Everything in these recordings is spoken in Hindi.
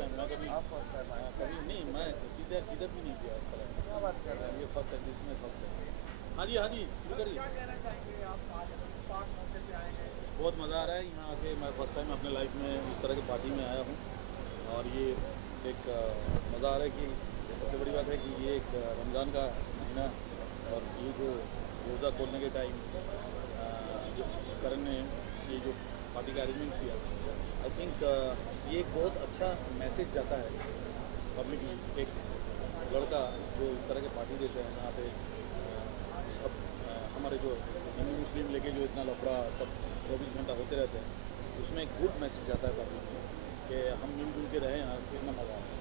टाइम मैं कभी आप फर्स्ट टाइम आए? कभी नहीं, मैं किधर किधर भी नहीं किया इस तरह। क्या बात कर रहे हैं? ये फर्स्ट टाइम, इसमें फर्स्ट टाइम। हाँ जी शुरू करिए। क्या कहना चाहेंगे आप आज पाक मौके पे आए हैं? बहुत मज़ा आ रहा है यहाँ आके। मैं फर्स्ट टाइम अपने लाइफ में इस तरह की पार्टी में आया हूँ और ये एक मज़ा आ रहा है कि सबसे बड़ी बात है कि ये एक रमज़ान का महीना और ये जो रोज़ा खोलने के टाइम जो करण ने ये जो पार्टी का अरेंजमेंट किया, आई थिंक ये एक बहुत अच्छा मैसेज जाता है पब्लिकली। एक लड़का जो इस तरह के पार्टी देते हैं जहाँ पे सब हमारे जो हिंदू मुस्लिम लेके जो इतना लफड़ा सब 24 घंटा होते रहते हैं, उसमें एक गुड मैसेज जाता है पब्लिक में कि हम मिलजुल के रहें यहाँ, कितना मज़ा आता है।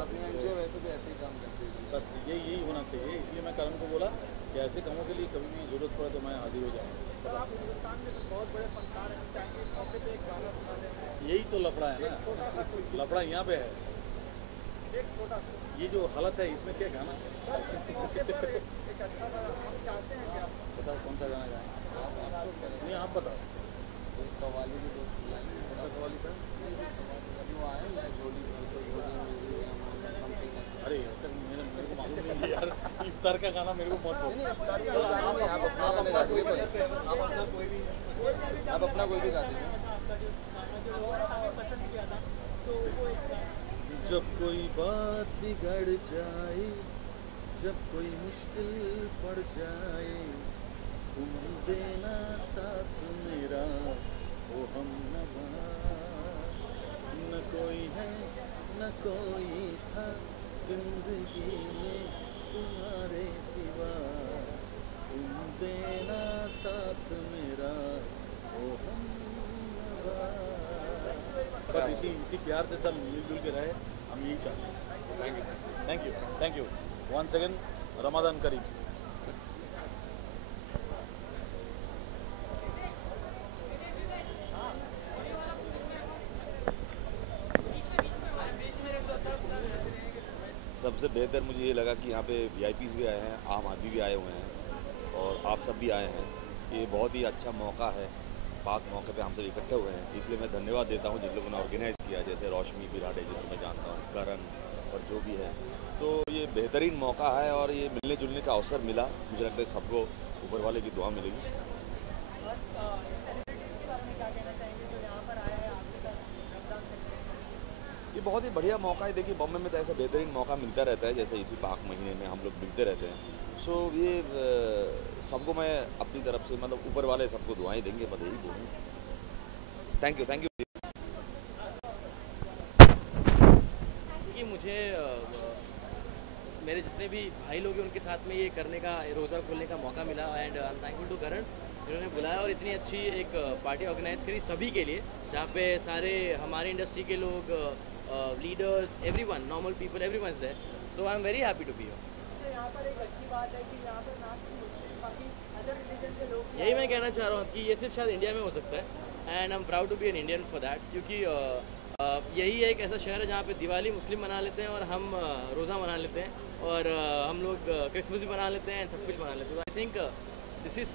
आपने एनजीओ वैसे भी ऐसे ही काम करते हैं। बस यही होना चाहिए, इसलिए मैं करण को बोला कि ऐसे कामों के लिए कभी भी ज़रूरत पड़े तो मैं हाजिर हो जाऊँ। सर आप हिंदुस्तान में तो बहुत बड़े फनकार हैं, हम चाहेंगे इस मौके पे एक गाना सुना दें। यही तो लफड़ा है ना, छोटा सा कोई लफड़ा यहाँ पे है। एक छोटा सा ये जो हालत है इसमें क्या गाना सर इस मौके पर एक अच्छा सा हम चाहते हैं कि आप बताओ, कौन सा गाना गाएं? नहीं आप बताओ। एक कव्वाली की दोस्त लाइन कौन सा कव्वाली था? जब वो आए मैं झोली भर को झोली मेरी है समथिंग लाइक। अरे ऐसा मेरे को मालूम नहीं है यार, इफ्तार का गाना मेरे को मत दो। नहीं सारी कोई गाना नहीं, आप अपना गाने गा दीजिए भाई। आप अपना कोई भी आप अपना कोई भी गा दीजिए। जब कोई बात बिगड़ जाए, जब कोई मुश्किल पड़ जाए, तुम देना साथ मेरा ओ हम नवा। न कोई है न कोई था जिंदगी में तुम्हारे सिवा, तुम देना साथ मेरा ओ हम नवा। बस इसी प्यार से सब मिलजुल के रहे, हम यही चाहते हैं। Thank you sir. Thank you once again. Ramzan करीम। सबसे बेहतर मुझे ये लगा कि यहाँ पे वीआईपीज़ भी आए हैं, आम आदमी भी आए हुए हैं और आप सब भी आए हैं। ये बहुत ही अच्छा मौका है, पाक मौके पे हम सब इकट्ठे हुए हैं, इसलिए मैं धन्यवाद देता हूँ जिन लोगों ने ऑर्गेनाइज़ किया, जैसे रोशनी बिराडे जिनको मैं जानता हूँ, करण और जो भी है। तो ये बेहतरीन मौका है और ये मिलने जुलने का अवसर मिला। मुझे लगता है सबको ऊपर वाले की दुआ मिलेगी। ये बहुत ही बढ़िया मौका है। देखिए बॉम्बे में तो ऐसा बेहतरीन मौका मिलता रहता है, जैसे इसी पाक महीने में हम लोग मिलते रहते हैं। सो ये सबको मैं अपनी तरफ से मतलब ऊपर वाले सबको दुआएं देंगे, बस यही बोलूँ। Thank you. कि मुझे मेरे जितने भी भाई लोग हैं उनके साथ में ये करने का, रोज़ा खोलने का मौका मिला and I am thankful to Karan जिन्होंने बुलाया और इतनी अच्छी एक पार्टी ऑर्गेनाइज करी सभी के लिए, जहाँ पे सारे हमारे इंडस्ट्री के लोग, leaders, everyone, normal people, everyone is there. So I am very happy to be here. यहाँ पर एक अच्छी बात है कि यहाँ पर ना सिर्फ मुस्लिम बाकी अदर रिलीजन के लोग यही मैं कहना चाह रहा हूँ कि ये सिर्फ शायद इंडिया में हो सकता है and I am proud to be an Indian for that, क्योंकि यही एक ऐसा शहर है जहाँ पे दिवाली मुस्लिम मना लेते हैं और हम रोज़ा मना लेते हैं और हम लोग क्रिसमस भी मना लेते हैं एंड सब कुछ मना लेते हैं। तो I think this is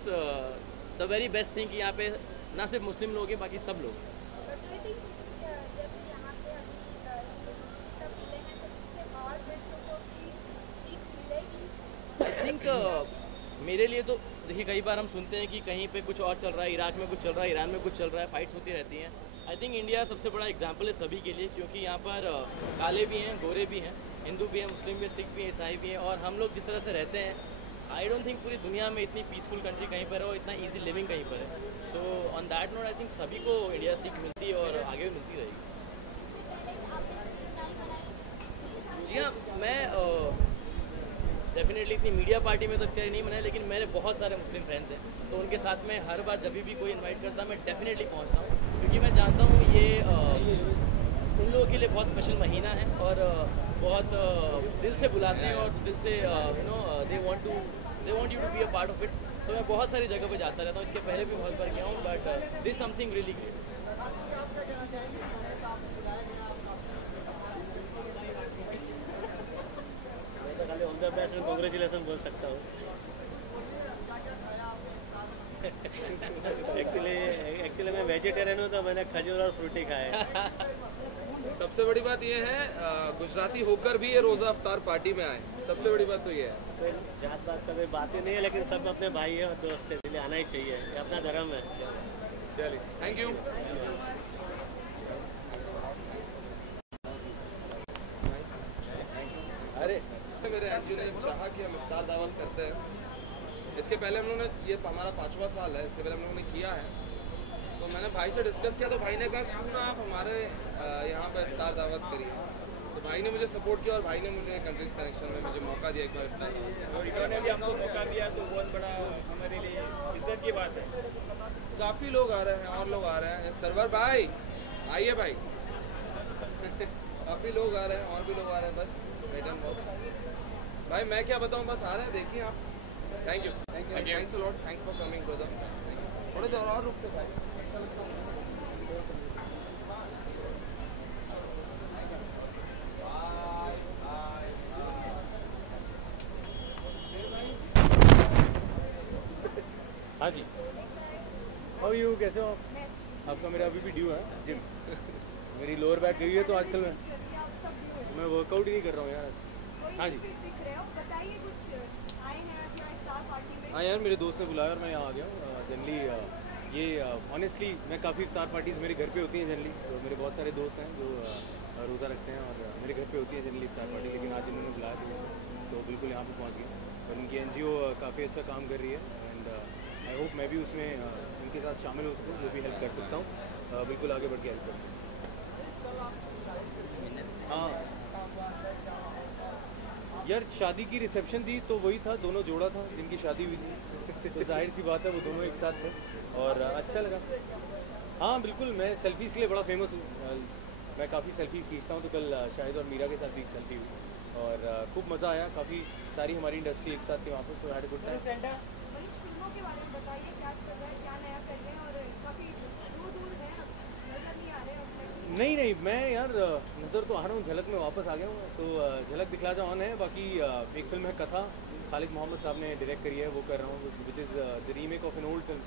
the very best thing कि यहाँ पे ना सिर्फ मुस्लिम लोग हैं, बाकी सब लोग। आई थिंक मेरे लिए तो देखिए कई बार हम सुनते हैं कि कहीं पे कुछ और चल रहा है, इराक में कुछ चल रहा है, ईरान में कुछ चल रहा है, फाइट्स होती रहती हैं। आई थिंक इंडिया सबसे बड़ा एग्जाम्पल है सभी के लिए, क्योंकि यहाँ पर काले भी हैं, गोरे भी हैं, हिंदू भी हैं, मुस्लिम भी हैं, सिख भी हैं, ईसाई भी हैं, और हम लोग जिस तरह से रहते हैं आई डोंट थिंक पूरी दुनिया में इतनी पीसफुल कंट्री कहीं पर है और इतना ईजी लिविंग कहीं पर है। So on that note I think सभी को इंडिया सीख मिलती है और आगे भी मिलती रहेगी। जी हाँ, मैं डेफिनेटली इतनी मीडिया पार्टी में तो इतने नहीं मनाया, लेकिन मेरे बहुत सारे मुस्लिम फ्रेंड्स हैं, तो उनके साथ में हर बार जब भी कोई इनवाइट करता है मैं डेफिनेटली पहुंचता हूँ, क्योंकि मैं जानता हूँ ये उन लोगों के लिए बहुत स्पेशल महीना है और बहुत दिल से बुलाते हैं और दिल से they want you to be a part of it. So मैं बहुत सारी जगह पे जाता रहता हूँ, इसके पहले भी बहुत बार गया हूँ, but this something really great. खाली ऑल द बेस्ट और कांग्रेचुलेसन बोल सकता हूँ। एक्चुअली मैं वेजिटेरियन हूँ, तो मैंने खजूर और फ्रूटी खाया है। सबसे बड़ी बात ये है गुजराती होकर भी ये रोज़ा अफ्तार पार्टी में आए, सबसे बड़ी बात तो ये है। कोई जात बात का कोई बात ही नहीं है, लेकिन सब अपने भाई है और दोस्त है, इसलिए आना ही चाहिए, ये अपना धर्म है। चलिए, थैंक यू। अरे मेरे एनजीओ ने चाहा कि हम इफ्तार दावत करते हैं। इसके पहले हम लोगों ने, ये हमारा 5वां साल है, इसके पहले हम लोगों ने किया है। तो मैंने भाई से डिस्कस किया तो भाई ने कहा क्यों ना आप हमारे यहाँ पर इफ्तार दावत करिए। तो भाई ने मुझे सपोर्ट किया और भाई ने मुझे कंट्रीज कनेक्शन में मुझे मौका दिया एक बार इफ्तार दावत। और इन्होंने भी आपको मौका दिया तो बहुत बड़ा हमारे लिए इज्जत की बात है। काफ़ी लोग आ रहे हैं और लोग आ रहे हैं। सरवर भाई आइए भाई। काफ़ी लोग आ रहे हैं और भी लोग आ रहे हैं, बस वेट एंड वॉच। भाई मैं क्या बताऊँ, बस आ रहे हैं, देखिए आप। Thank you, thanks a lot, thanks for coming brother. थोड़ी देर और रुकते भाई, अच्छा लगता है। हाँ जी, हाउ यू, कैसे हो आप? आपका मेरा अभी भी ड्यू है जिम। मेरी लोअर बैक गई है तो आजकल मैं वर्कआउट ही नहीं कर रहा हूँ यार। हाँ जी, हाँ यार, मेरे दोस्त ने बुलाया और मैं यहाँ आ गया हूँ। जनरली ये ऑनेस्टली मैं काफ़ी इफ्तार पार्टीज़ मेरे घर पे होती हैं जनरली। तो मेरे बहुत सारे दोस्त हैं जो रोज़ा रखते हैं और मेरे घर पे होती है जनरली इफ्तार पार्टी, लेकिन आज इन्होंने बुलाया तो बिल्कुल यहाँ पे पहुँच गया। और उनकी एनजीओ काफ़ी अच्छा काम कर रही है एंड आई होप मैं भी उसमें उनके साथ शामिल हो सकूँ, जो भी हेल्प कर सकता हूँ बिल्कुल आगे बढ़ के हेल्प करूँ। हाँ यार, शादी की रिसेप्शन थी तो वही था, दोनों जोड़ा था जिनकी शादी हुई थी। तो जाहिर सी बात है वो दोनों एक साथ थे और अच्छा लगा। हाँ बिल्कुल, मैं सेल्फीज़ के लिए बड़ा फेमस हूँ। मैं काफ़ी सेल्फीज़ खींचता हूँ, तो कल शाहिद और मीरा के साथ भी एक सेल्फी हुई और खूब मज़ा आया। काफ़ी सारी हमारी इंडस्ट्री एक साथ थी वहाँ पर, so had a good time. नहीं, मैं यार नज़र तो आ रहा हूँ, झलक में वापस आ गया हूँ। सो झलक दिखला जा ऑन है। बाकी एक फिल्म है कथा, खालिद मोहम्मद साहब ने डायरेक्ट करी है, वो कर रहा हूँ, which is the remake of an old film.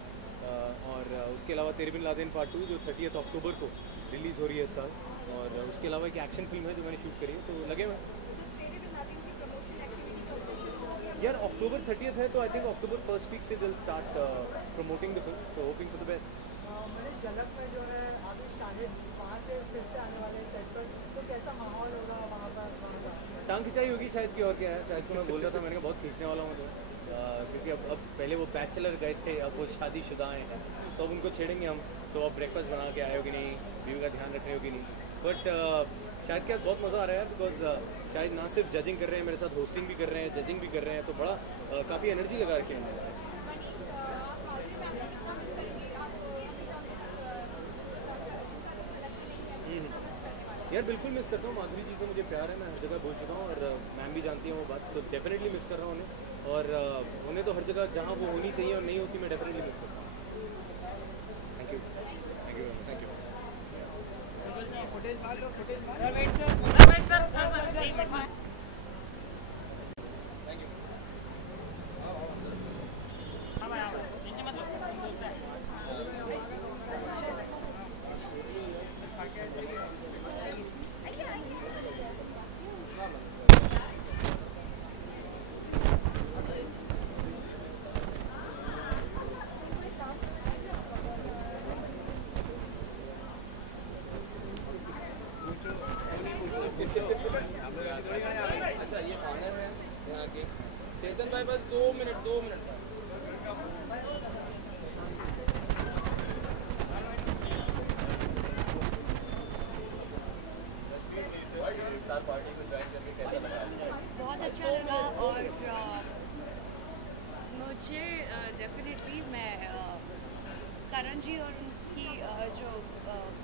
और उसके अलावा तेरे बिन लादेन पार्ट 2 जो 30 अक्टूबर को रिलीज़ हो रही है इस साल। और उसके अलावा एक एक्शन फिल्म है जो मैंने शूट करी है, तो लगे हुए यार। अक्टूबर 30 है तो I think October first week से दिल start promoting the film, so hoping for the best. Jhalak में जो है अभी शाहिद वहाँ से फिर से आने वाले सेट पर, तो कैसा माहौल होगा वहाँ पर? टांग खिंचाई होगी शायद की, और क्या है। शायद को मैं बोल रहा था, मैंने कहा बहुत खींचने वाला हूँ तो क्योंकि अब पहले वो बैचलर गए थे, अब वो शादीशुदा आए हैं, तो अब उनको छेड़ेंगे हम। सो अब ब्रेकफास्ट बना के आए हो कि नहीं, बीवी का ध्यान रख रहे हो कि नहीं। बट शायद क्या बहुत मज़ा आ रहा है, बिकॉज शायद ना सिर्फ जजिंग कर रहे हैं, मेरे साथ होस्टिंग भी कर रहे हैं, जजिंग भी कर रहे हैं, तो बड़ा काफ़ी एनर्जी लगा रखे हैं मेरे साथ। यार बिल्कुल मिस करता हूँ, माधुरी जी से मुझे प्यार है, मैं हर जगह बोल चुका हूँ और मैम भी जानती हैं वो बात, तो डेफिनेटली मिस कर रहा हूँ उन्हें। और उन्हें तो हर जगह जहाँ वो होनी चाहिए और नहीं होती, मैं डेफिनेटली मिस करता हूँ। Thank you, thank you, thank you. अच्छा, ये ऑनर है यहाँ के चेतन भाई, बस 2 मिनट बहुत अच्छा लगा और मुझे डेफिनेटली मैं करण जी और उनकी जो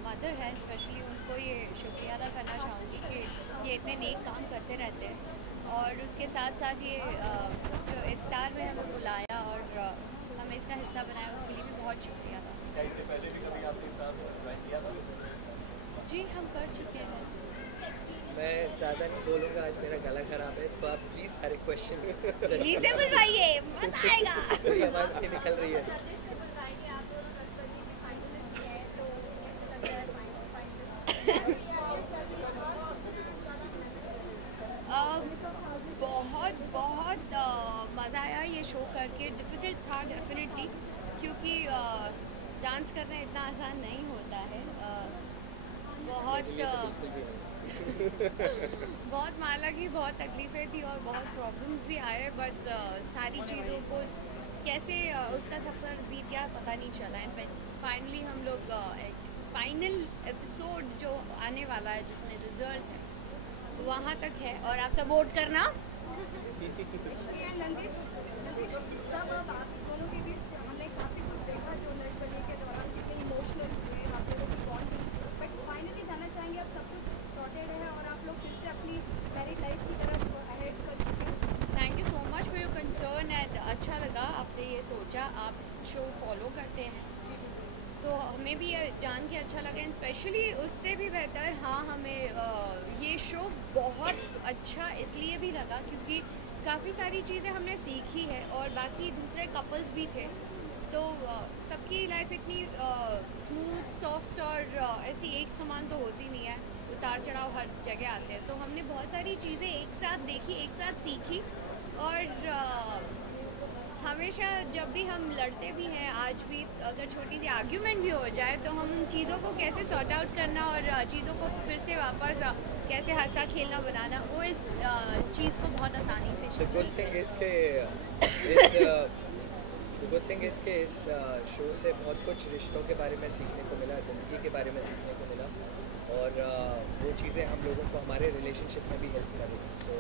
मदर हैं स्पेशली, उनको ये शुक्रिया अदा करना चाहूँगी कि ये इतने नेक काम करते रहते हैं। और उसके साथ साथ ये जो इफ्तार में हमें बुलाया और हमें इसका हिस्सा बनाया, उसके लिए भी बहुत शुक्रिया था। जी हम कर चुके हैं। मैं ज़्यादा नहीं बोलूँगा, आज मेरा गला खराब है, तो आप प्लीज़ सारे क्वेश्चंस प्लीज़ बुलवाइए, मजा आएगा। मेरी आवाज़ की निकल रही है। शो करके डिफ़िकल्ट था डेफिनेटली, क्योंकि डांस करना इतना आसान नहीं होता है। बहुत बहुत माला की बहुत तकलीफ़ें थी और बहुत प्रॉब्लम्स भी आए, बट सारी चीज़ों को कैसे उसका सफ़र बीत गया पता नहीं चला। एंड फाइनली हम लोग एक फाइनल एपिसोड जो आने वाला है जिसमें रिजल्ट है वहाँ तक है, और आप सब वोट करना। नंदिश सब अब आप दोनों के बीच हमने काफ़ी कुछ देखा जो नर्सरी के दौरान कितने इमोशनल हुए आप लोगों की बॉन्ड, बट फाइनली जानना चाहेंगे अब सब कुछ सॉर्टेड है और आप लोग फिर से अपनी मैरिड लाइफ की तरफ अहेड कर चुके हैं। Thank you so much for your concern and अच्छा लगा आपने ये सोचा, आप शो फॉलो करते हैं तो हमें भी ये जान के अच्छा लगा। एंड स्पेशली उससे भी बेहतर हाँ हमें ये शो बहुत अच्छा इसलिए भी लगा क्योंकि काफ़ी सारी चीज़ें हमने सीखी है और बाकी दूसरे कपल्स भी थे तो सबकी लाइफ इतनी स्मूथ सॉफ्ट और ऐसी एक समान तो होती नहीं है, उतार चढ़ाव हर जगह आते हैं। तो हमने बहुत सारी चीज़ें एक साथ देखी, एक साथ सीखी और हमेशा जब भी हम लड़ते भी हैं, आज भी अगर छोटी सी आर्ग्यूमेंट भी हो जाए तो हम उन चीज़ों को कैसे सॉर्ट आउट करना और चीज़ों को फिर से वापस कैसे हंसता खेलना बनाना, वो इस चीज़ को बहुत आसानी से The good thing is कि इस शो से बहुत कुछ रिश्तों के बारे में सीखने को मिला, ज़िंदगी के बारे में सीखने को मिला और वो चीज़ें हम लोगों को हमारे रिलेशनशिप में भी हेल्प कर रही हैं। सो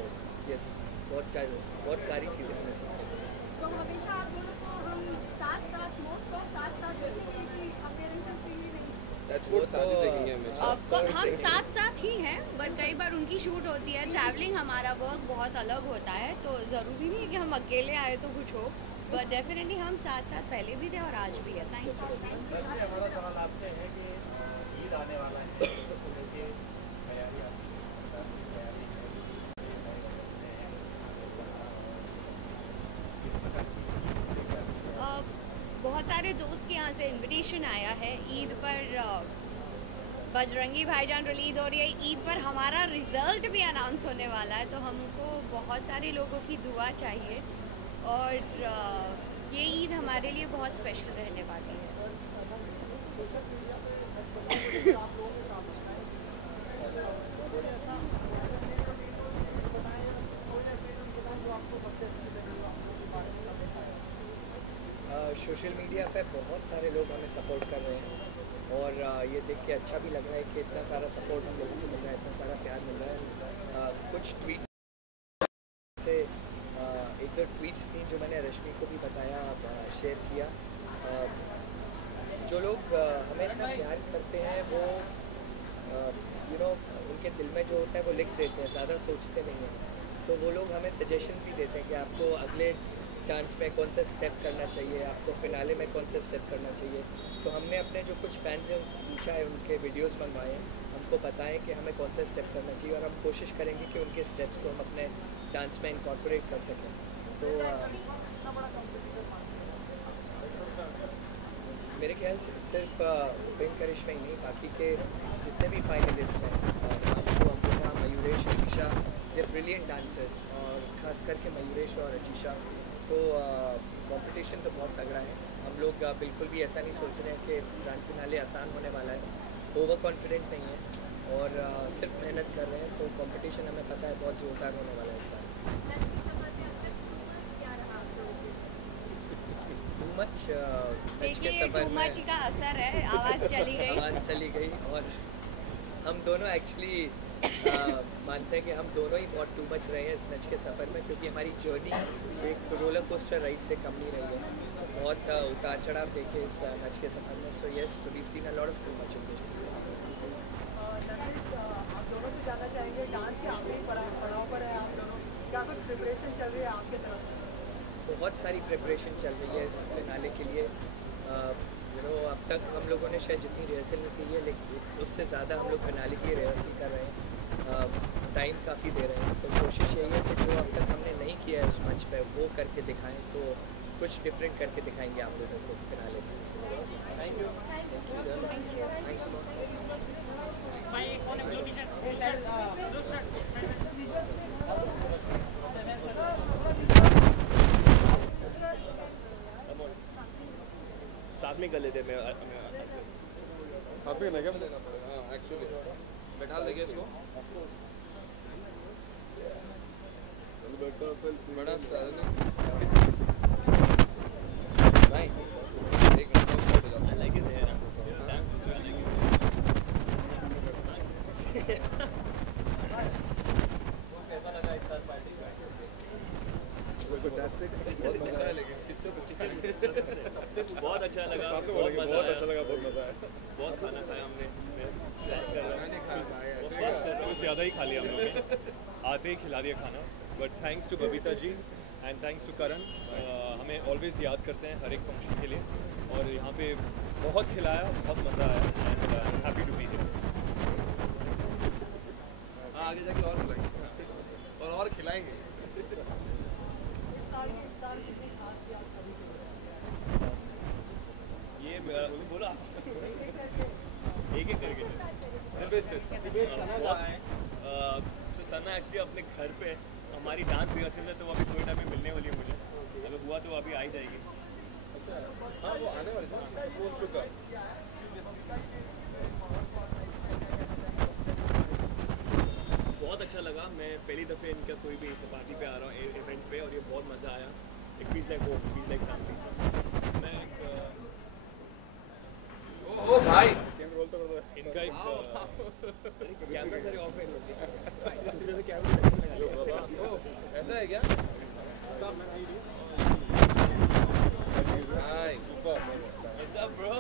यस, बहुत सारी चीज़ें हमें सीखने को मिली। तो हमेशा आप दोनों को हम साथ मोस्ट ऑफ साथ देखेंगे कि अपेयरेंसेस भी नहीं। That's what साथ ही देखेंगे हमेशा। हम साथ ही हैं, बट कई बार उनकी शूट होती है, ट्रैवलिंग हमारा वर्क बहुत अलग होता है तो ज़रूरी नहीं है कि हम अकेले आए तो कुछ हो, बट डेफिनेटली हम साथ पहले भी थे और आज भी है। Thank you. हमारा सवाल आपसे है कि ईद आने वाला है तो लेके तैयारी बहुत सारे दोस्त के यहाँ से इनविटेशन आया है ईद पर। बजरंगी भाईजान रिलीज़ हो रही है, ईद पर हमारा रिज़ल्ट भी अनाउंस होने वाला है तो हमको बहुत सारे लोगों की दुआ चाहिए और ये ईद हमारे लिए बहुत स्पेशल रहने वाली है। सोशल मीडिया पे बहुत सारे लोग हमें सपोर्ट कर रहे हैं और ये देख के अच्छा भी लग रहा है कि इतना सारा सपोर्ट हम लोगों को मिल रहा है, इतना सारा प्यार मिल रहा है। कुछ ट्वीट से एक दो ट्वीट्स थी जो मैंने रश्मि को भी बताया, शेयर किया। जो लोग हमें इतना प्यार करते हैं वो उनके दिल में जो होता है वो लिख देते हैं, ज़्यादा सोचते नहीं हैं। तो वो लोग हमें सजेशंस भी देते हैं कि आपको अगले डांस में कौन सा स्टेप करना चाहिए, आपको फिनाले में कौन सा स्टेप करना चाहिए। तो हमने अपने जो कुछ फैंस हैं उनसे पूछा है, उनके वीडियोस मंगवाए हैं, हमको पता है कि हमें कौन सा स्टेप करना चाहिए और हम कोशिश करेंगे कि उनके स्टेप्स को हम अपने डांस में इंकॉर्पोरेट कर सकें। तो मेरे ख्याल से सिर्फ प्रेम करिश्मा ही नहीं, बाकी के जितने भी फाइनलिस्ट हैं, आंशु, अमृता, मयूरेश, अजीशा, ये ब्रिलियंट डांसर्स और ख़ास करके मयूरेश और अजीशा। तो कंपटीशन तो बहुत तगड़ा है। हम लोग बिल्कुल भी ऐसा नहीं सोच रहे हैं कि ग्रैंड फिनाले आसान होने वाला है, ओवर कॉन्फिडेंट नहीं है और सिर्फ मेहनत कर रहे हैं। तो कंपटीशन हमें पता है बहुत ज़ोरदार होने वाला है इस बार। देखिए टू मच का असर है, आवाज़ चली गई और हम दोनों एक्चुअली मानते हैं कि हम दोनों ही बहुत टू मच रहे हैं इस नच के सफ़र में, क्योंकि हमारी जर्नी एक रोलर कोस्टर राइड से कम नहीं रही है। बहुत उतार चढ़ाव देखे इस नच के सफ़र में। So yes, we have seen a lot of too much in this season. आप दोनों से जानना चाहेंगे, डांस के आखिरी पड़ाव पर है आप दोनों, क्या कुछ प्रिपरेशन चल रही है आपके तरफ से? बहुत सारी प्रिपरेशन चल रही है इस फिनाले के लिए। अब तक हम लोगों ने शायद जितनी रिहर्सल नहीं की है, लेकिन उससे ज़्यादा हम लोग फिनाले की रिहर्सल कर रहे हैं, टाइम काफ़ी दे रहे हैं। तो कोशिश यही है कि जो अब तक हमने नहीं किया है उस मंच पे वो करके दिखाएं, तो कुछ डिफरेंट करके दिखाएंगे आप लोगों को फिनाले में। Thank you. Thanks a lot. साथ में कर लेते मैं साथ में लगे हाँ एक्चुअली बैठा लेंगे इसको बड़ा स्टाइल नहीं भाई एक मिनट फोटो जाता है लाइक इट यार फैंटास्टिक अच्छा है लेकिन किससे बहुत अच्छा लगा बहुत अच्छा लगा बहुत मज़ा आया बहुत खाना खाया हमने मैंने खाया कुछ ज़्यादा ही खा लिया हम लोगों ने आते ही खिला दिया खाना but thanks to Babita ji and thanks to Karan हमें ऑलवेज याद करते हैं हर एक फंक्शन के लिए और यहाँ पे बहुत खिलाया बहुत मज़ा आया and happy to be here हाँ आगे जाके और खिलाएंगे और खिलाएंगे ये बोला एक एक करके सना एक्चुअली अपने घर पे हमारी डांस रिहर्सल है तो वो अभी थोड़ी टाइम में मिलने वाली है मुझे अगर हुआ तो अभी आ ही जाएगी अच्छा हाँ वो आने वाली थी सपोज टू कम बहुत अच्छा लगा मैं पहली दफ़े इनका कोई भी पार्टी पे आ रहा हूँ इवेंट पे और ये बहुत मज़ा आया it feels like home feels like family मैं एक ओ भाई इनका एक कैमरा सारे ऑफ है ऐसा है क्या भाई What's up, bro?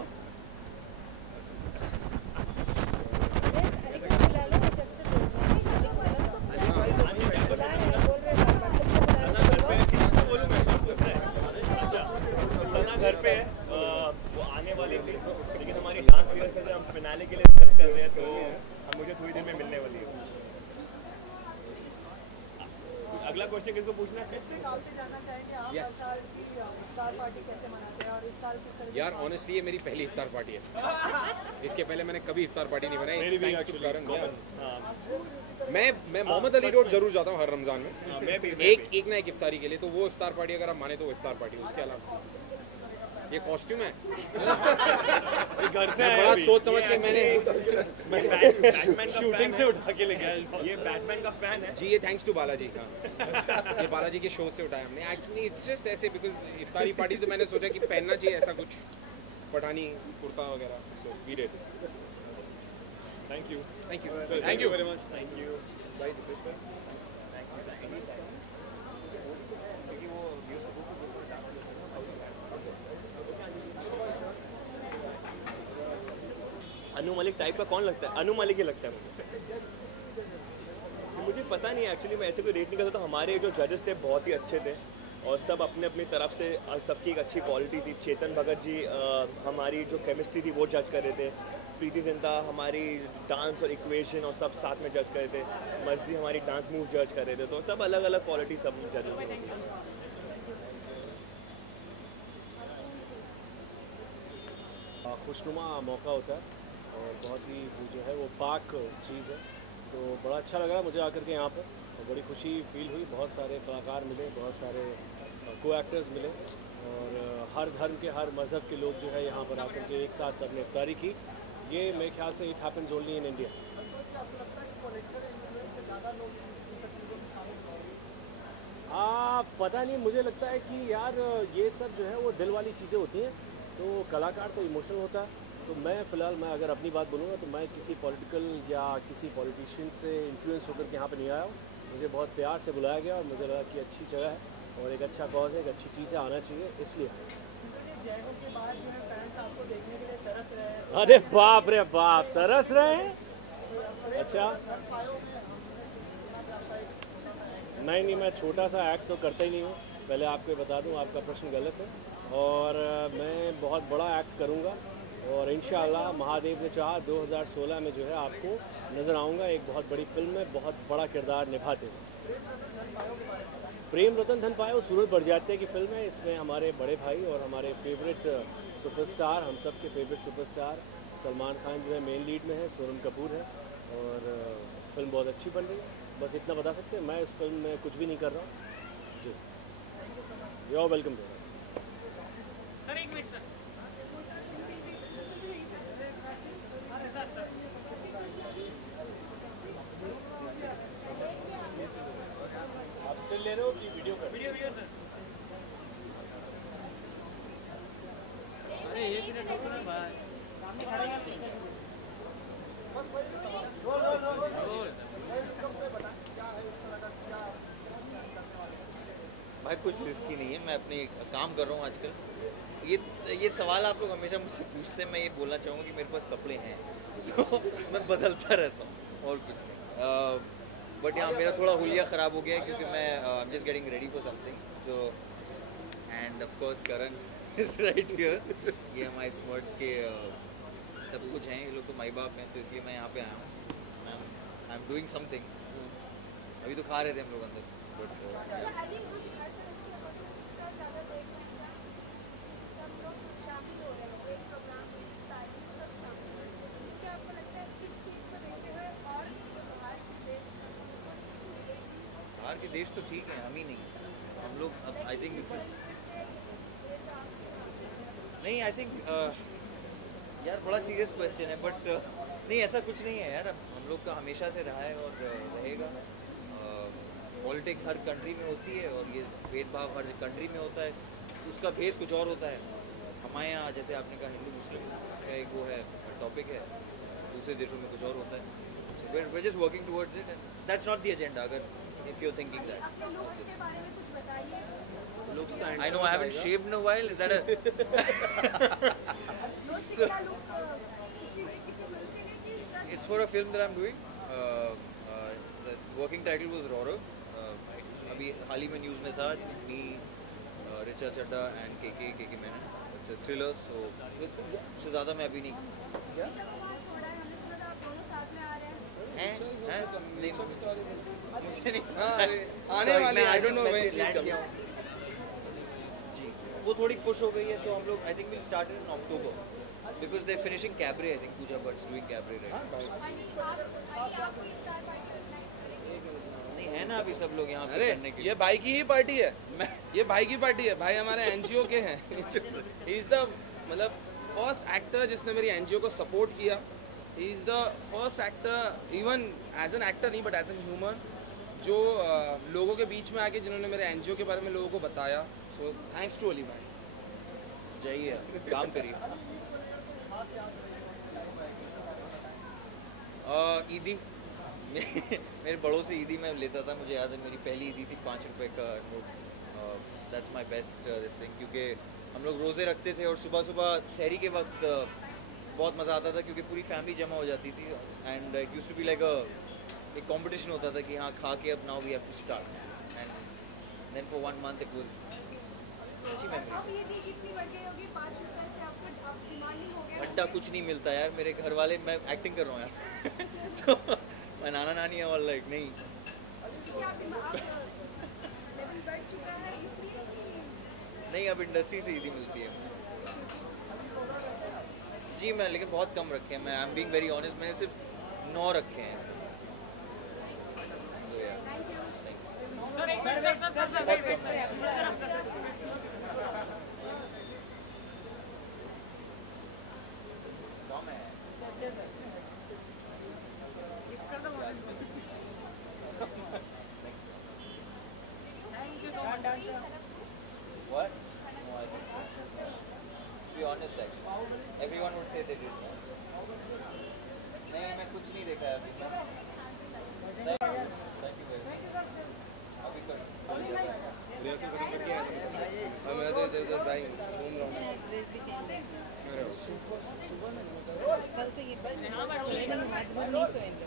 सना घर पे है वो आने वाली थी लेकिन हमारी डांस रिहर्सल हम फिनाले के लिए डिस्कस कर रहे हैं तो हम मुझे थोड़ी देर में मिलने वाली है अगला क्वेश्चन किसको पूछना है यार ऑनेस्टली ये मेरी पहली इफ्तार पार्टी है इसके पहले मैंने कभी इफ्तार पार्टी नहीं बनाई मैं मोहम्मद अली रोड जरूर जाता हूँ हर रमज़ान में एक ना एक इफ्तारी के लिए तो वो इफ्तार पार्टी अगर आप माने तो वो इफ्तार पार्टी उसके अलावा ये कॉस्ट्यूम है ये घर से बड़ा सोच समझ के मैंने बैटमैन शूटिंग से उठा के ले गया ये बैटमैन का फैन है जी ये थैंक्स टू बालाजी हाँ ये बालाजी के शो से उठाया हमने एक्चुअली इट्स जस्ट ऐसे बिकॉज इफ्तारी पार्टी तो मैंने सोचा कि पहनना चाहिए ऐसा कुछ पठानी कुर्ता वगैरह so we did thank you very much thank you Anu Malik type का कौन लगता है अनु मलिक ही लगता है मुझे पता नहीं एक्चुअली मैं ऐसे कोई रेट नहीं करता तो हमारे जो जजेस थे बहुत ही अच्छे थे और सब अपने अपनी तरफ से सबकी एक अच्छी क्वालिटी थी चेतन भगत जी हमारी जो केमिस्ट्री थी वो जज कर रहे थे प्रीति जिंता हमारी डांस और इक्वेशन और सब साथ में जज कर रहे थे मर्जी हमारी डांस मूव जज कर रहे थे तो सब अलग अलग क्वालिटी सब जजेस में होती है खुशनुमा मौका होता है और बहुत ही जो है वो पाक चीज़ है तो बड़ा अच्छा लग रहा है मुझे आकर के यहाँ पर और बड़ी खुशी फील हुई बहुत सारे कलाकार मिले बहुत सारे को एक्टर्स मिले और हर धर्म के हर मज़हब के लोग जो है यहाँ पर आकर के एक साथ सबने इफ्तारी की ये मेरे ख्याल से it happens only in India पता नहीं मुझे लगता है कि यार ये सब जो है वो दिल वाली चीज़ें होती हैं तो कलाकार तो इमोशनल होता है तो मैं फ़िलहाल मैं अगर अपनी बात बोलूँगा तो मैं किसी पॉलिटिकल या किसी पॉलिटिशियन से इन्फ्लुएंस होकर के यहाँ पे नहीं आया हूँ मुझे बहुत प्यार से बुलाया गया और मुझे लगा कि अच्छी जगह है और एक अच्छा कॉज है एक अच्छी चीज़ है आना चाहिए इसलिए अरे बाप रे बाप तरस रहे हैं अच्छा नहीं मैं छोटा सा एक्ट तो करता ही नहीं हूँ पहले आपको बता दूँ आपका प्रश्न गलत है और मैं बहुत बड़ा एक्ट करूँगा और इंशाअल्लाह महादेव ने चाहा 2016 में जो है आपको नज़र आऊँगा एक बहुत बड़ी फिल्म में बहुत बड़ा किरदार निभाते हुए प्रेम रतन धन पायो सूरज बड़जात्या की फिल्म है इसमें हमारे बड़े भाई और हमारे फेवरेट सुपरस्टार हम सब के फेवरेट सुपरस्टार सलमान खान जो है मेन लीड में है सोनम कपूर है और फिल्म बहुत अच्छी बन रही है बस इतना बता सकते हैं मैं इस फिल्म में कुछ भी नहीं कर रहा हूँ जी यू आर वेलकम। भाई कुछ रिस्की नहीं है, मैं अपने काम कर रहा हूँ आजकल। ये सवाल आप लोग हमेशा मुझसे पूछते हैं, मैं ये बोलना चाहूँगा कि मेरे पास कपड़े हैं तो मैं बदलता रहता हूँ और कुछ नहीं। बट यहाँ मेरा थोड़ा हुलिया ख़राब हो गया है क्योंकि मैं I am just getting ready for something, so end of course Karan is right here. ये हमारे स्मर्ट्स के सब कुछ हैं, ये लोग तो माई बाप हैं, तो इसलिए मैं यहाँ पे आया हूँ। I am doing something. अभी तो खा रहे थे हम लोग अंदर, बट बाहर के देश तो ठीक है, हम ही नहीं, हम लोग अब आई थिंक नहीं, आई थिंक यार बड़ा सीरियस क्वेश्चन है, बट नहीं ऐसा कुछ नहीं है यार, हम लोग का हमेशा से रहा है और रहेगा। पॉलिटिक्स हर कंट्री में होती है और ये भेदभाव हर कंट्री में होता है, उसका बेस कुछ और होता है। हमारे यहाँ जैसे आपने कहा हिंदू मुस्लिम का एक वो है टॉपिक है, दूसरे देशों में कुछ और होता है। we're just working towards it and that's not the agenda, अगर if you're thinking that. I know I haven't shaved in a while, is that a so, it's for a film that I'm doing. The working title was Rorav. अभी हाल ही में न्यूज़ में था, it's me, Richa Chadda and KK Menen. It's a thriller, so उससे ज़्यादा मैं अभी नहीं मुझे नहीं आने वाली I don't know when land किया हूँ जी, वो थोड़ी पुश हो गई है, तो हम लोग I think will start in October because they finishing cabaret. I think Pooja Bhatt doing cabaret right. नहीं है ना अभी सब लोग यहाँ पे करने के लिए। ये भाई की ही पार्टी है, ये भाई की पार्टी है, भाई हमारे एनजीओ के हैं। ही इज़ द मतलब फर्स्ट एक्टर जिसने मेरी एनजीओ को सपोर्ट किया। He is the first actor, even as an actor नहीं बट एज एन ह्यूमन, जो लोगों के बीच में आके जिन्होंने मेरे एनजीओ के बारे में लोगों को बताया। सो थैंक्स टू अली भाई। जाइए काम करिए। ईदी मेरे बड़ों से ईदी मैं लेता था, मुझे याद है मेरी पहली ईदी थी 5 रुपए का note. That's my best this thing, क्योंकि हम लोग रोज़े रखते थे और सुबह सुबह सहरी के वक्त बहुत मज़ा आता था क्योंकि पूरी फैमिली जमा हो जाती थी and it used to be like एक कंपटीशन होता था कि हाँ खा के अब now we have to start and then for 1 month it was अच्छी मेमोरी। भट्टा कुछ नहीं मिलता यार, मेरे घर वाले, मैं एक्टिंग कर रहा हूँ यार तो मैं नाना नानी है और लाइक नहीं नहीं अब इंडस्ट्री से ईदी मिलती है जी। मैं लेकिन बहुत कम रखे हैं, मैं I am being very honest, मैंने सिर्फ 9 रखे हैं इसमें। What? No, I think so. To be honest, actually, everyone would say they did. नहीं, मैं कुछ नहीं देखा है अभी तक। Thank you very much. अभी कर। रिहर्सल खत्म करके आए। हाँ मैं तो इधर भाई घूम रहा हूँ। ड्रेस भी चेंज है सुबह कल से ये नहीं सोएंगे।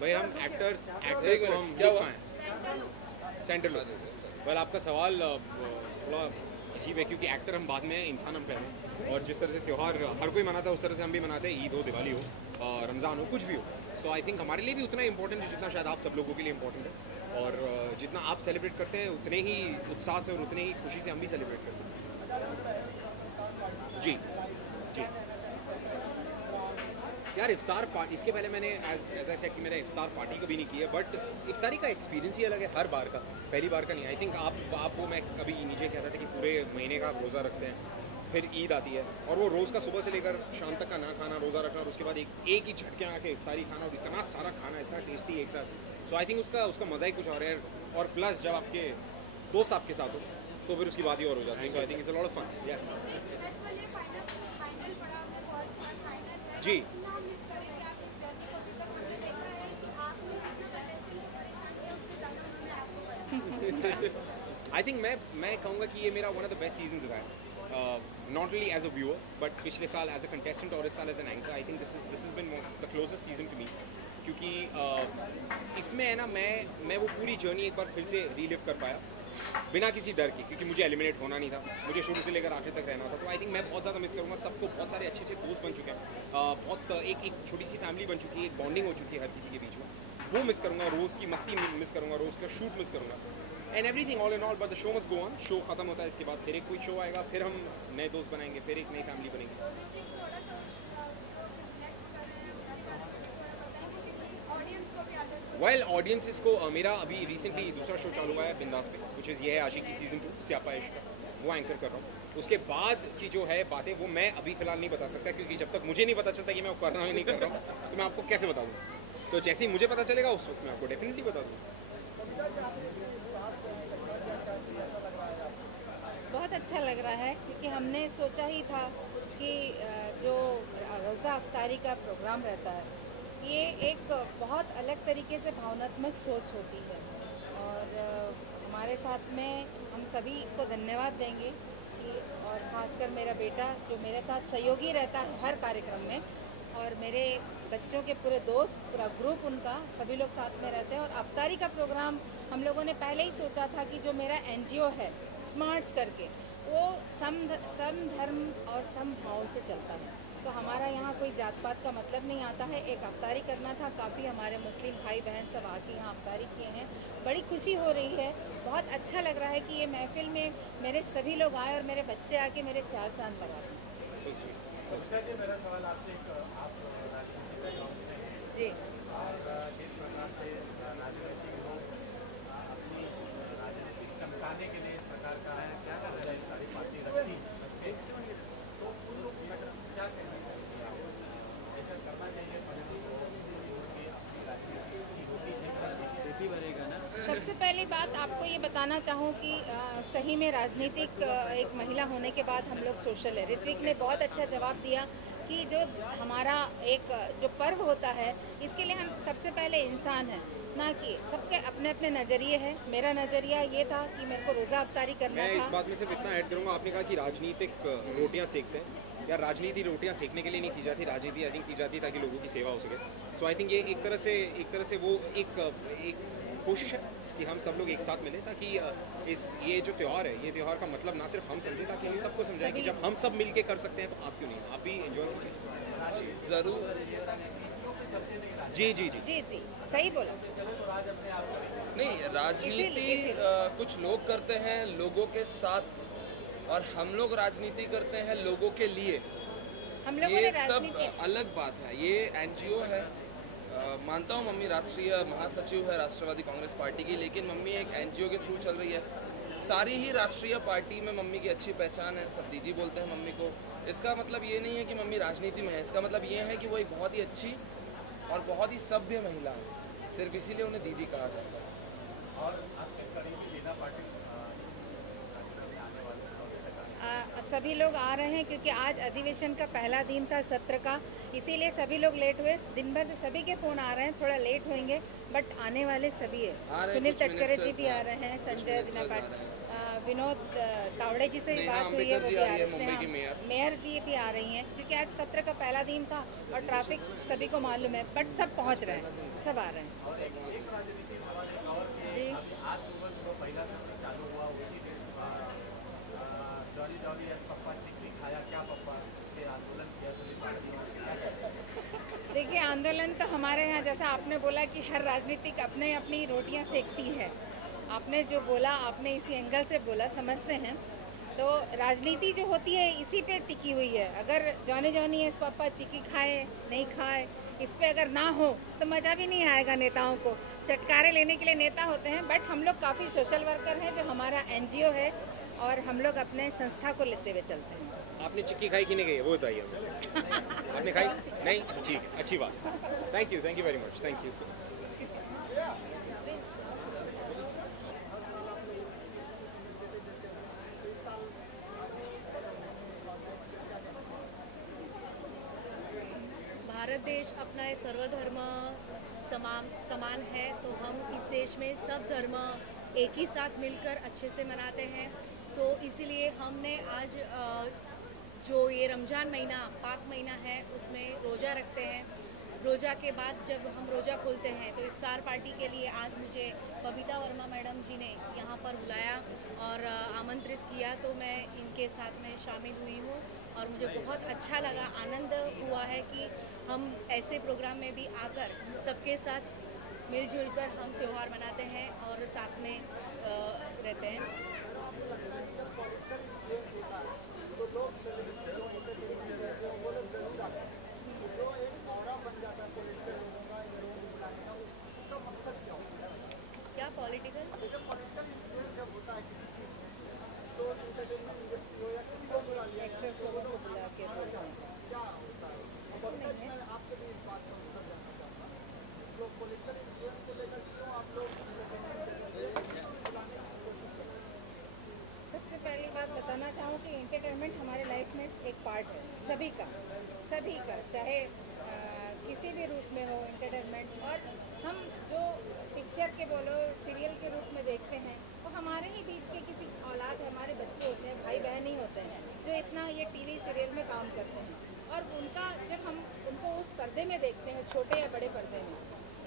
भाई हम एक्टर को हम क्या हुआ सेंटर लो। वेल आपका सवाल थोड़ा अजीब है क्योंकि एक्टर हम बाद में हैं, इंसान हम पहले हैं। और जिस तरह से त्यौहार हर कोई मनाता है उस तरह से हम भी मनाते हैं, ईद हो, दिवाली हो, रमज़ान हो, कुछ भी हो। सो आई थिंक हमारे लिए भी उतना इंपॉर्टेंट है जितना शायद आप सब लोगों के लिए इंपॉर्टेंट है। और जितना आप सेलिब्रेट करते हैं उतने ही उत्साह से और उतने ही खुशी से हम भी सेलिब्रेट करते हैं। जी जी यार इफ्तार पार्टी, इसके पहले मैंने एज आई सेड कि मैंने इफ्तार पार्टी कभी नहीं की है, बट इफ्तारी का एक्सपीरियंस ही अलग है हर बार का, पहली बार का नहीं। आई थिंक आप वो मैं कभी नीचे कह रहा था कि पूरे महीने का आप रोज़ा रखते हैं, फिर ईद आती है और वो रोज़ का सुबह से लेकर शाम तक का ना खाना, रोज़ा रखना और उसके बाद एक ही झटके आके इफ्तारी खाना और इतना सारा खाना, इतना टेस्टी फैमिली एक साथ। सो आई थिंक उसका मज़ा ही कुछ और है, और प्लस जब आपके दोस्त आपके साथ हो तो फिर उसकी बात ही और हो जाती है। So I think it's a lot of fun. जी आई थिंक मैं कहूँगा कि ये मेरा one of the best seasons रहा है, not only as a viewer but पिछले साल एज अ कंटेस्टेंट और इस साल as an anchor. I think this is been the closest season to me, क्योंकि इसमें है ना मैं वो पूरी जर्नी एक बार फिर से रीलिव कर पाया बिना किसी डर के, क्योंकि मुझे एलिमिनेट होना नहीं था, मुझे शुरू से लेकर आखिर तक रहना था। तो आई थिंक मैं बहुत ज़्यादा मिस करूँगा सबको। बहुत सारे अच्छे अच्छे दोस्त बन चुके हैं, बहुत एक छोटी सी फैमिली बन चुकी है, एक बॉन्डिंग हो चुकी है हर किसी के बीच में, वो मिस करूँगा। रोज़ की मस्ती मिस करूँगा, रोज़ का शूट मिस करूँगा, and everything all in all. But the show must go on. Show खत्म होता है, इसके बाद फिर एक कोई शो आएगा, फिर हम नए दोस्त बनाएंगे, फिर एक नई फैमिली बनेगी। वेल ऑडियंसेस को मेरा अभी रिसेंटली दूसरा शो चालू हुआ है बिंदास पे, विच इज़ ये है आशिकी सीजन 2 स्यापा इश्क का, वो एंकर कर रहा हूँ। उसके बाद की जो है बातें वो मैं अभी फिलहाल नहीं बता सकता, क्योंकि जब तक मुझे नहीं पता चलता कि मैं वो कर रहा हूँ नहीं कर रहा हूँ तो मैं आपको कैसे बता दूँ। तो जैसे ही मुझे पता चलेगा उस वक्त मैं आपको डेफिनेटली बता दूँ। बहुत अच्छा लग रहा है, क्योंकि हमने सोचा ही था कि जो रोज़ा अफ्तारी का प्रोग्राम रहता है ये एक बहुत अलग तरीके से भावनात्मक सोच होती है, और हमारे साथ में हम सभी को धन्यवाद देंगे कि, और ख़ासकर मेरा बेटा जो मेरे साथ सहयोगी रहता है हर कार्यक्रम में, और मेरे बच्चों के पूरे दोस्त, पूरा ग्रुप उनका, सभी लोग साथ में रहते हैं। और अफ्तारी का प्रोग्राम हम लोगों ने पहले ही सोचा था कि जो मेरा NGO है स्मार्ट्स करके, वो सम धर्म और समभाव से चलता है। तो हमारा यहाँ कोई जात पात का मतलब नहीं आता है। एक अफ्तारी करना था, काफ़ी हमारे मुस्लिम भाई बहन सब आके यहाँ अफ्तारी किए हैं, बड़ी खुशी हो रही है। बहुत अच्छा लग रहा है कि ये महफिल में मेरे सभी लोग आए और मेरे बच्चे आके मेरे 4 चांद लगा रहे हैं। मेरा सवाल आपसे, आप जी, और जिस प्रकार से राजनीतिक लोग अपनी राजनीतिक चमकाने के लिए इस प्रकार का है, क्या सारी पार्टी रखती तो उन लोग क्या कहना चाहिए आप? ऐसा करना चाहिए सबसे पहली बात आपको ये बताना चाहूँ कि सही में राजनीतिक एक महिला होने के बाद हम लोग सोशल है। ऋत्विक ने बहुत अच्छा जवाब दिया कि जो हमारा एक जो पर्व होता है इसके लिए हम सबसे पहले इंसान हैं, ना कि सबके अपने अपने नज़रिए हैं। मेरा नज़रिया ये था कि मेरे को रोज़ा अफ्तारी करना था। मैं इस बात में सिर्फ इतना ऐड करूँगा, आपने कहा कि राजनीतिक रोटियाँ सेकते हैं, यार राजनीति रोटियाँ सेकने के लिए नहीं की जाती, राजनीति आई थिंक की जाती है ताकि लोगों की सेवा हो सके। सो आई थिंक ये एक तरह से वो एक कोशिश है कि हम सब लोग एक साथ मिलें, ताकि ये जो त्यौहार है, ये त्यौहार का मतलब ना सिर्फ हम समझें, ताकि हम सबको समझाएं कि जब हम सब मिल के कर सकते हैं तो आप क्यों नहीं, आप भी एंजॉय करें ज़रूर। जी जी जी जी जी सही बोला। नहीं, राजनीति कुछ लोग करते हैं लोगों के साथ, और हम लोग राजनीति करते हैं लोगों के लिए। हम लोगों ये सब अलग बात है। ये NGO है, मानता हूँ मम्मी राष्ट्रीय महासचिव है राष्ट्रवादी कांग्रेस पार्टी की, लेकिन मम्मी एक NGO के थ्रू चल रही है। सारी ही राष्ट्रीय पार्टी में मम्मी की अच्छी पहचान है, सब दीदी बोलते हैं मम्मी को। इसका मतलब ये नहीं है कि मम्मी राजनीति में है, इसका मतलब ये है कि वो एक बहुत ही अच्छी और बहुत ही सभ्य महिला है, सिर्फ इसीलिए उन्हें दीदी कहा जाता है। और सभी लोग आ रहे हैं क्योंकि आज अधिवेशन का पहला दिन था सत्र का, इसीलिए सभी लोग लेट हुए। दिन भर से सभी के फ़ोन आ रहे हैं, थोड़ा लेट होंगे बट आने वाले सभी है। सुनील तटकरे जी भी आ रहे हैं, संजय विनोद तावड़े जी से भी बात हुई है, वो भी आ रहे हैं, मेयर जी भी आ रही हैं, क्योंकि आज सत्र का पहला दिन था और ट्रैफिक सभी को मालूम है, बट सब पहुँच रहे हैं, सब आ रहे हैं। जी देखिए, आंदोलन तो हमारे यहाँ जैसा आपने बोला कि हर राजनीतिक अपने अपनी रोटियाँ सेकती है, आपने जो बोला आपने इसी एंगल से बोला, समझते हैं। तो राजनीति जो होती है इसी पे टिकी हुई है। अगर जॉनी एस पापा चिक्की खाए नहीं खाए, इस पे अगर ना हो तो मज़ा भी नहीं आएगा। नेताओं को चटकारे लेने के लिए नेता होते हैं, बट हम लोग काफ़ी सोशल वर्कर हैं, जो हमारा NGO है और हम लोग अपने संस्था को लेते हुए चलते हैं। आपने चिक्की खाई कि नहीं गई वो बताइए आपने खाई नहीं? ठीक, अच्छी बात। Thank you very much, thank you. Bharat देश अपना सर्वधर्म समान है, तो हम इस देश में सब धर्म एक ही साथ मिलकर अच्छे से मनाते हैं। तो इसीलिए हमने आज जो ये रमज़ान महीना पाक महीना है उसमें रोज़ा रखते हैं। रोज़ा के बाद जब हम रोज़ा खोलते हैं तो इफ्तार पार्टी के लिए आज मुझे बबीता वर्मा मैडम जी ने यहाँ पर बुलाया और आमंत्रित किया, तो मैं इनके साथ में शामिल हुई हूँ और मुझे बहुत अच्छा लगा, आनंद हुआ है कि हम ऐसे प्रोग्राम में भी आकर सबके साथ मिलजुल कर हम त्यौहार मनाते हैं और साथ में रहते हैं। क्या पॉलिटिकल? एक्टर्स लोगों को बुला के सबसे पहली बात बताना चाहूँ कि एंटरटेनमेंट हमारे लाइफ में एक पार्ट है, सभी का चाहे किसी भी रूप में हो एंटरटेनमेंट। और हम जो पिक्चर के बोलो सीरियल के रूप में देखते हैं वो हमारे ही बीच के किसी औलाद है, हमारे बच्चे होते हैं, भाई बहन ही होते हैं जो इतना ये टीवी सीरियल में काम करते हैं। और उनका जब हम उनको उस पर्दे में देखते हैं, छोटे या बड़े पर्दे में,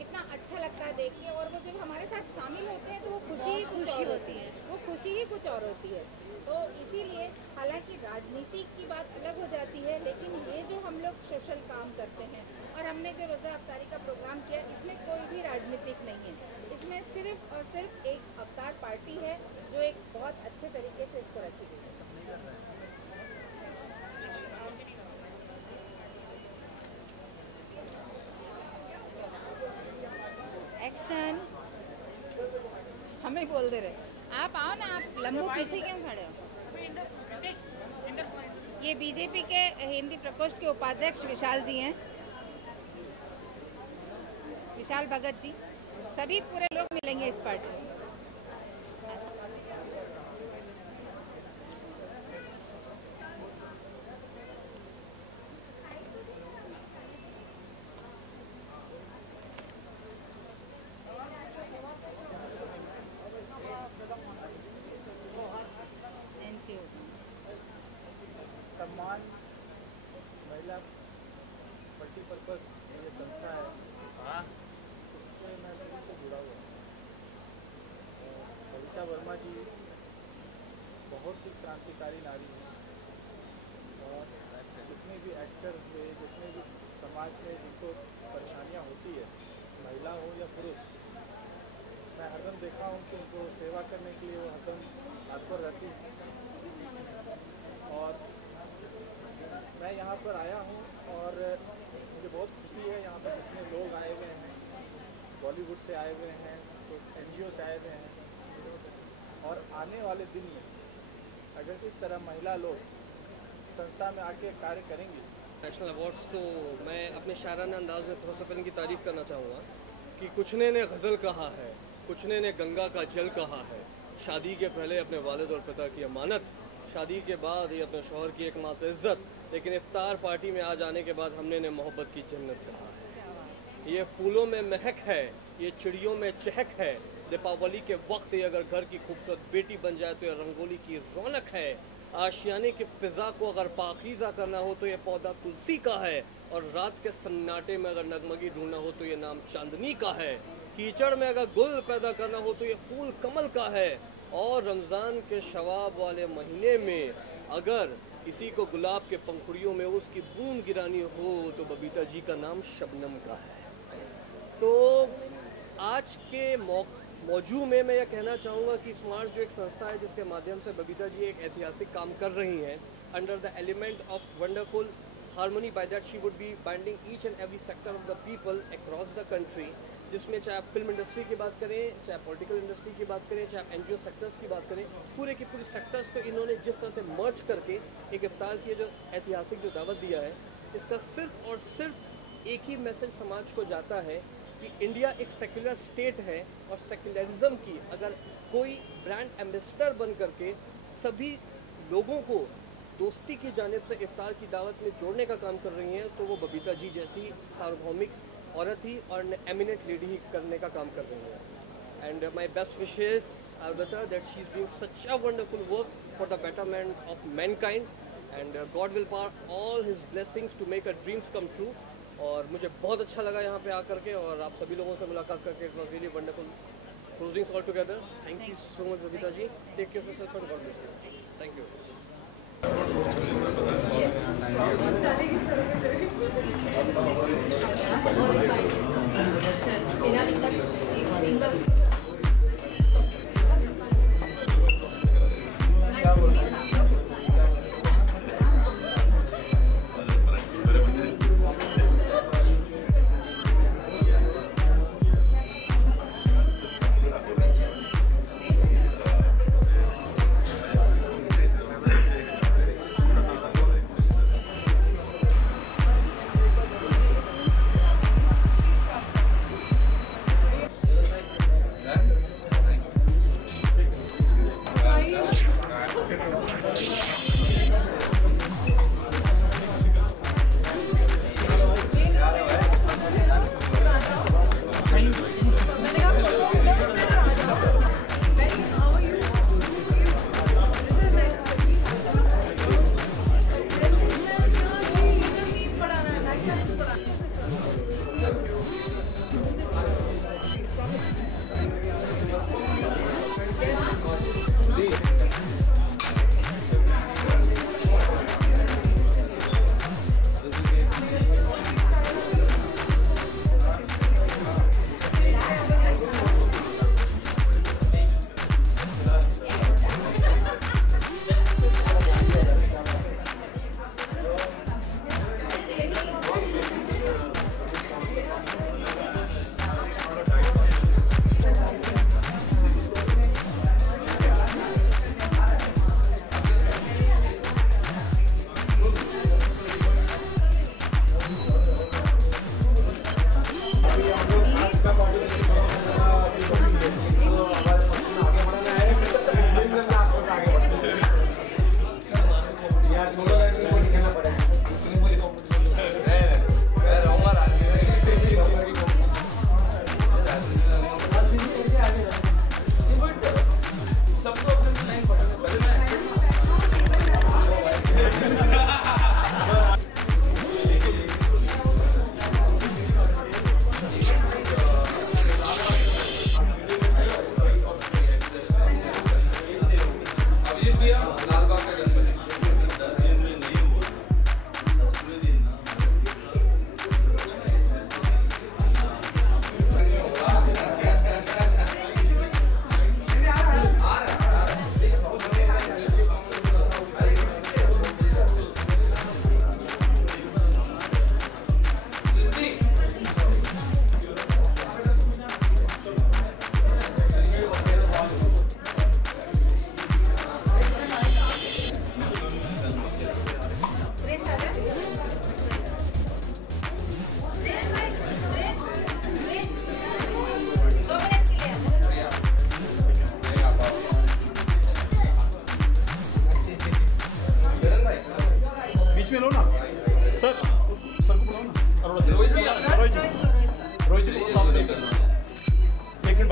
इतना अच्छा लगता है देख के। और वो जब हमारे साथ शामिल होते हैं तो वो खुशी ही कुछ और होती है, वो खुशी ही कुछ और होती है। तो इसीलिए हालांकि राजनीति की बात अलग हो जाती है, लेकिन ये जो हम लोग सोशल काम करते हैं और हमने जो रोज़ा अफ्तारी का प्रोग्राम किया, इसमें कोई भी राजनीतिक नहीं है। इसमें सिर्फ और सिर्फ एक अफ्तार पार्टी है जो एक बहुत अच्छे तरीके से इसको रखी गई है। एक्शन हमें बोल दे रहे, आप आओ ना, आप लंबू पीछे क्यों खड़े हो? ये बीजेपी के हिंदी प्रकोष्ठ के उपाध्यक्ष विशाल जी हैं, विशाल भगत जी, सभी पूरे लोग मिलेंगे इस पार्टी में। सम्मान महिला मल्टीपर्पज़ ये संस्था है, इससे मैं शुरू से जुड़ा हुआ हूँ। बबीता वर्मा जी बहुत ही क्रांतिकारी नारी हैं और जितने भी एक्टर हुए, जितने भी समाज में जिनको परेशानियाँ होती है, महिला हो या पुरुष, मैं हरदम देखा हूँ कि उनको सेवा करने के लिए वो हरदम तत्पर रहती हैं। और मैं यहाँ पर आया हूँ और मुझे बहुत खुशी है, यहाँ पर कितने लोग आए हुए हैं, बॉलीवुड से आए हुए हैं, कुछ NGO से आए हुए हैं। और आने वाले दिन में अगर इस तरह महिला लोग संस्था में आके कार्य करेंगी। नेशनल अवार्ड्स तो मैं अपने शायराना अंदाज में सबसे पहले इनकी तारीफ़ करना चाहूँगा कि कुछ ने गज़ल कहा है, कुछ ने गंगा का जल कहा है, शादी के पहले अपने वालिद और पिता की अमानत, शादी के बाद ये अपने शौहर की एकमात्र इज़्ज़त, लेकिन इफ्तार पार्टी में आ जाने के बाद हमने मोहब्बत की जन्नत कहा है। ये फूलों में महक है, ये चिड़ियों में चहक है, दीपावली के वक्त ये अगर घर की खूबसूरत बेटी बन जाए तो ये रंगोली की रौनक है। आशियाने की फ़िज़ा को अगर पाकीज़ा करना हो तो ये पौधा तुलसी का है, और रात के सन्नाटे में अगर नगमगी ढूंढना हो तो ये नाम चांदनी का है। कीचड़ में अगर गुल पैदा करना हो तो ये फूल कमल का है, और रमज़ान के शवाब वाले महीने में अगर किसी को गुलाब के पंखुड़ियों में उसकी बूंद गिरानी हो तो बबीता जी का नाम शबनम का है। तो आज के मौजू में मैं यह कहना चाहूँगा कि स्मार्ट जो एक संस्था है जिसके माध्यम से बबीता जी एक ऐतिहासिक काम कर रही हैं, under the element of wonderful harmony, by that she would be binding each and every sector of the people across the country, जिसमें चाहे आप फिल्म इंडस्ट्री की बात करें, चाहे पॉलिटिकल इंडस्ट्री की बात करें, चाहे NGO सेक्टर्स की बात करें, पूरे के पूरे सेक्टर्स को इन्होंने जिस तरह से मर्ज करके एक इफ्तार की जो ऐतिहासिक जो दावत दिया है, इसका सिर्फ और सिर्फ एक ही मैसेज समाज को जाता है कि इंडिया एक सेक्युलर स्टेट है, और सेक्युलरिज्म की अगर कोई ब्रांड एम्बेसडर बन करके सभी लोगों को दोस्ती की जानिब से इफ्तार की दावत में जोड़ने का काम कर रही हैं तो वो बबीता जी जैसी सार्वभौमिक औरत ही और एमिनेंट लेडी ही करने का काम कर रही हैं। एंड माई बेस्ट विशेस अलबत्ता that she is doing such a wonderful work for the betterment of mankind and God will power all his blessings to make a dreams come true. और मुझे बहुत अच्छा लगा यहाँ पे आकर के और आप सभी लोगों से मुलाकात करके। It was really wonderful closings all together. Thank you so much Babita ji. Take care of yourself and God bless you. Thank you.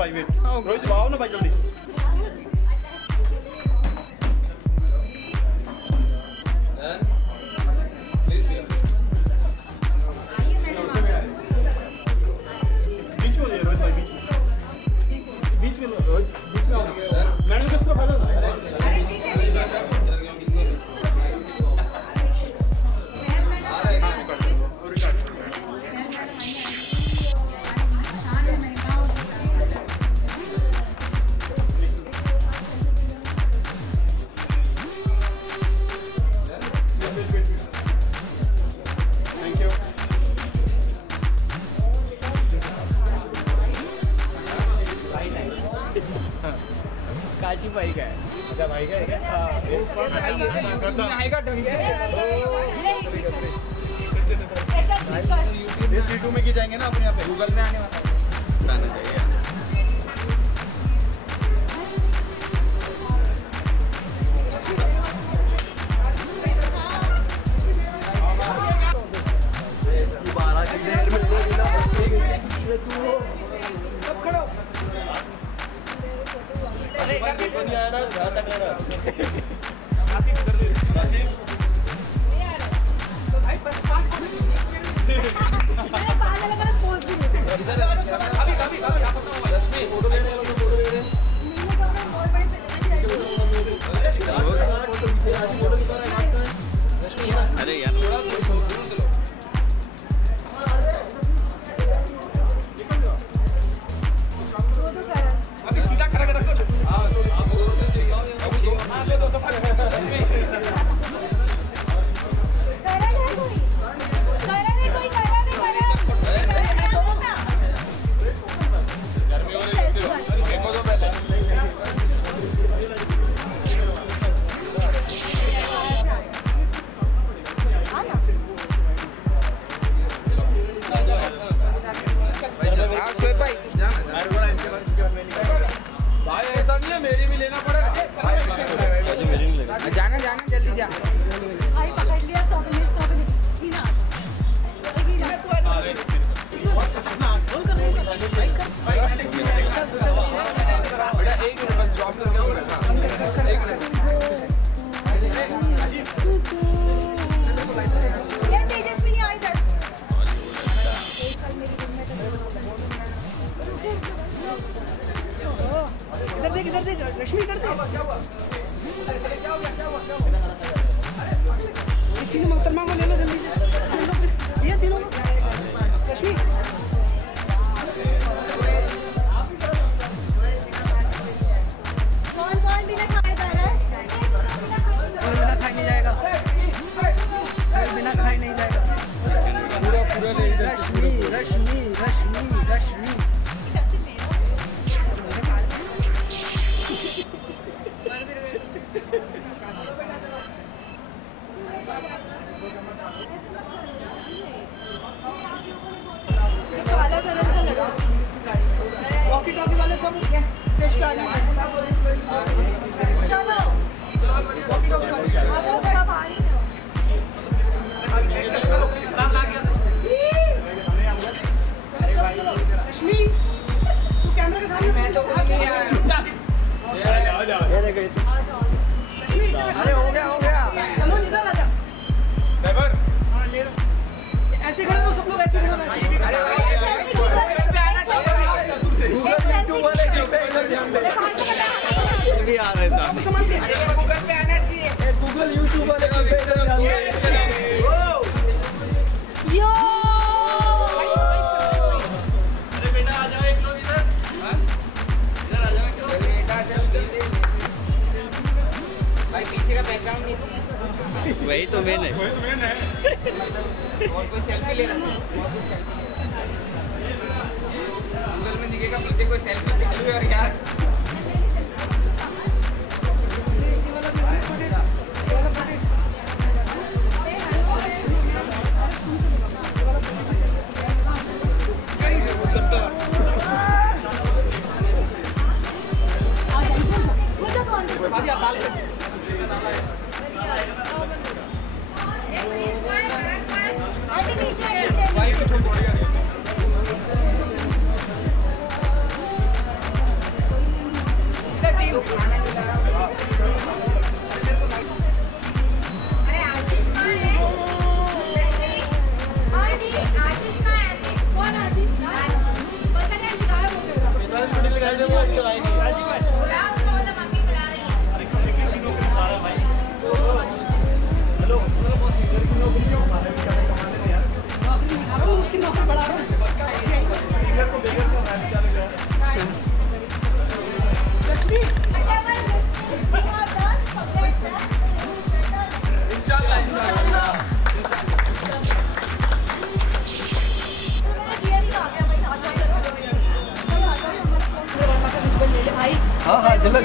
भाई वेट रोहित आओ ना भाई जल्दी। बीच में रोहित भाई बीच में रोहित बीच में मैडम किस तरफ आ जाओ। काशी भाई का है। अच्छा भाई का है क्या? आएगा ढंग से। ये C2 में की जाएंगे ना अपने यहाँ पे गूगल में आने वाला है। आना चाहिए। नहीं आया ना, ध्यान रख लेना। रश्मि फोटो लेने वालों को फोटो ले रहे अरे यार अभी सीधा खड़ा कर रखो। भाई ऐसा नहीं है, मेरी भी लेना पड़ेगा। जाना जाना जल्दी जा। भाई पकड़ लिया सबने हीना बेटा एक मिनट बस ड्रॉप करके आओ ना। एक मिनट। ये तेजस्वी नहीं आई इधर। इधर देख रश्मि इधर देख। तीनों मोहतरमा को ले लो जल्दी से। ये तीनों रश्मि कौन बिना खाए जा रहा है? कोई बिना खाए नहीं जाएगा। कोई बिना खाए नहीं जाएगा। रश्मि रश्मि रश्मि रश्मि वॉकी टॉकी वाले सब स्टेज पे आ जाएंगे। चलो वॉकी टॉकी वाले सब आ रही हैं। चलो रश्मि तू कैमरे के सामने मैं तो रश्मि अरे हो गया चलो इधर आ जा। ऐसे खड़े हो सब लोग, ऐसे खड़े हो। संभाल के गूगल पे आना चाहिए। गूगल यूट्यूब वाले का यो अरे बेटा आ जाओ एक लोग इधर। इधर आ जाओ एक लोग। चल बेटा चल ले ले। भाई पीछे का बैकग्राउंड नहीं चाहिए। वही तो मेन है। और कोई सेल्फी लेना? और कोई सेल्फी लेना? गूगल में दिखेगा पीछे कोई सेल्फी चालू है और यार हाँ चलो